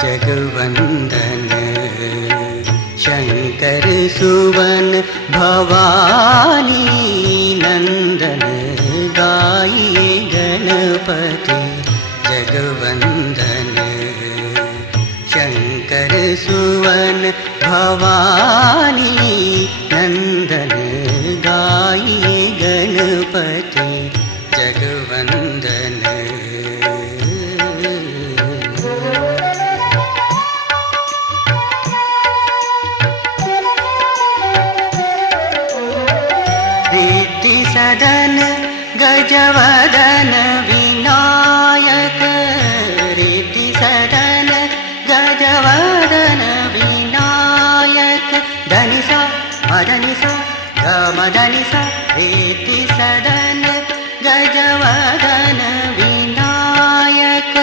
जगवंदन शंकर सुवन भवानी नंदन गाइए गणपति जगवंदन शंकर सुवन भवानी नंदन गाइए गणपति जगवंदन। रिद्धि सदन गजवदन विनायक रिद्धि सदन गजवदन विनायक धनिसा मदनिसा गमदनिसा रिद्धि सदन गजवदन विनायक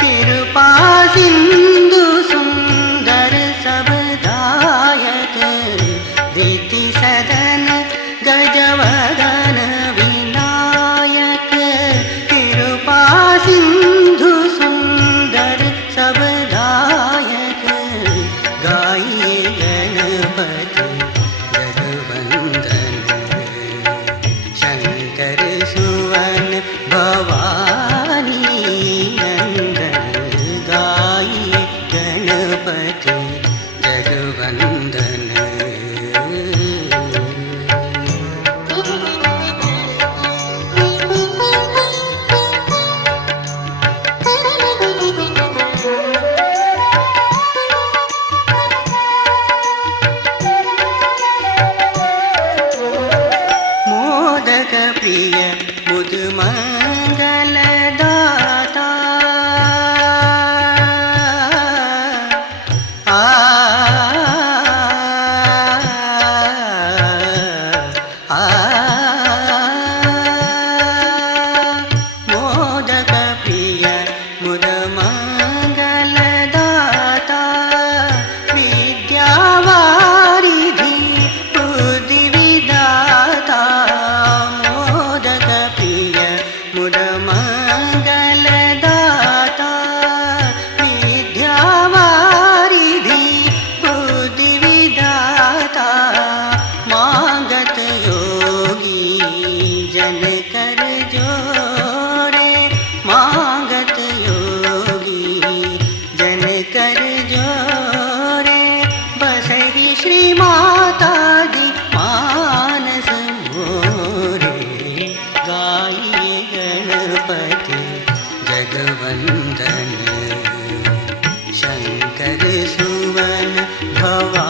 कृपा सिंधु सुंदर सबदायक रिद्धि सदन गजवदन विनायक कृपा सिंधु सुंदर सबदायक गाइए गणपति जगवंदन शंकर सुवन भवानी नंदन गाइए गणपति जगवंदन। मोदक प्रिय मुद मंगल दाता मोदक प्रिय मुद मंगल दाता विद्यावारिधि बुद्धि विदाता मोदक प्रिय मुद मंगल दाता विद्यावारिधि बुद्धि विदाता मांगत योगी जन कर जोरे मांगत योगी जन कर जोरे बसहि श्री माता दी मानस मोरे गाइए गणपति जगवंदन शंकर सुवन भवानी